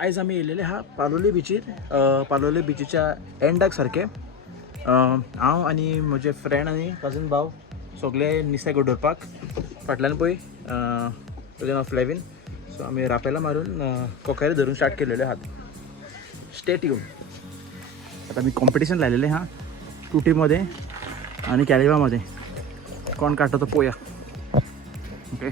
आयज आमी येयलेले हा पालोली बीचीर पालोली बीचीच्या एंडाक सारखे हांव आनी म्हजे फ्रेंड आनी कजन भाव सगळे नुस्तें गोडोवपाक फाटल्यान पळय तुजें नांव फ्लेविन. सो आमी रापेलां मारून कोकेरे धरून स्टार्ट केलेले आहात. Stay tune. आता आमी कॉम्पिटिशन लायलेलें हा टुटीमध्ये आणि कॅलिबामध्ये. कोण काढतो तो पोया. ओके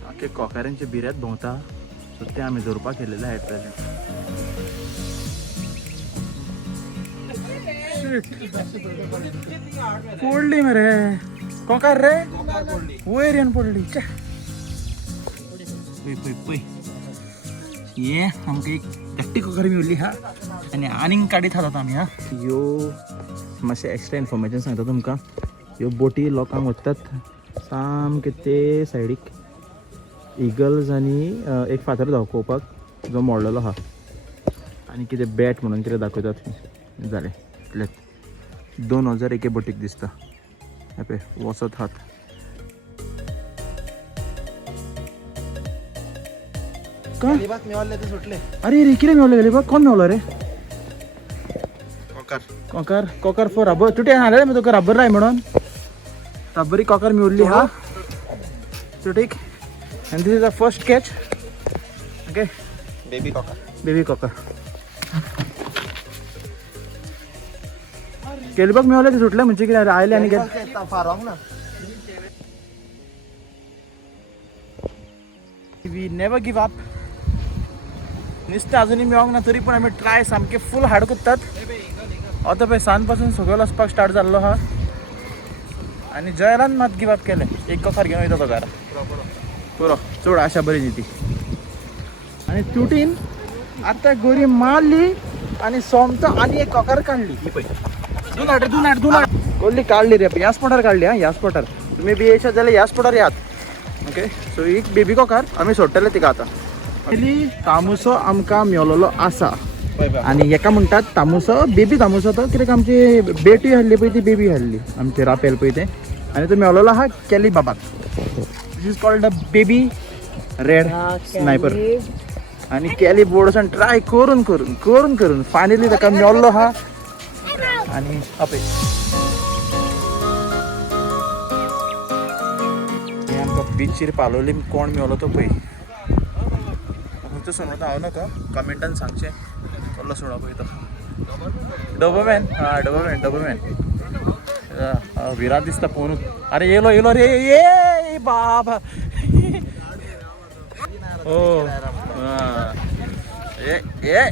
सारखे कोकाऱ्यांचे बिऱ्यात भोंवता. सो ते आमी धरपाक केलेले आहेत प्रेझेंट. पडली मरे कोकार रे वयर येवन पडली. पळय पळय पळय ये आमकां एक धाकटी कोकार मेवली हा आनीक काडीत आहात आमी. हा ह्यो मातशें एक्स्ट्रा इन्फॉर्मेशन सांगता तुमकां. ह्यो बोटी लोकांक वतात सामके ते सायडीक इगल्स आनी एक फातर दाखोवपाक जो मोडलेलो आहा आनी कितें बॅट म्हणून कितें दाखयतात. जालें इतलेंच. 2000 एके बोटीक दिसता. हे पळय वचत आहात. अरे रे कितें मेवले गेले बघ. कोण मेवलो रे. कोकार कोकार फॉर रबर. तुटे हाडले मग तुका रबर राय म्हणून. रबरी कोकार मेवल्ली हा तुटीक. And this is the first catch. Okay baby कोकार केलबक मेवले ते सुटले म्हणजे कितें आयले आनी वी नेवर गिव अप. नुस्तें अजुनूय मेळोंक ना तरी पूण आमी ट्राय सामके फूल हार्ड करतात. आतां पळय सांज पासून सगळो वचपाक स्टार्ट जाल्लो आहा आनी जयरान मात गिव अप केलें. एक कोकार घेवन वयता तो घरा पुरो. चड आशा बरी न्ही ती. आनी तुटीन आतां गोरी मारली आनी सोमतो आनी एक कोकार काडली. ही पळय दोन कोल्ली काडली रे. ह्या स्पॉटार काडली. ह्या स्पॉटार तुमी बी येयशात जाल्यार ह्या स्पॉटार यात. ओके सो एक बेबी कोकार आमी सोडटले तिका आतां. पयली तामुसो आमकां मेवलेलो आसा आनी हेका म्हणटात तामुसो. बेबी तामुसो तो कित्याक आमची बेटी हाडली पळय ती बेबी हाडली आमचे रापेल पळय ते. आनी तो मेवलेलो आहा कॅलिबाबाक. This is called the baby red sniper. आनी कॅली बोर्डसान ट्राय करून करून करून करून फायनली ताका मेवल्लो आहा. आनी आपय हे आमकां बीचीर पालोली कोण मेवलो तो पळय. खंयचो सुणवता हांव नाका कमेंटान सांगचें कसलो सुणो पळय तो. डोबरमॅन. हा डोबरमॅन. विराट दिसता पळोवन. अरे येलो रे ये बाबा. ओ ए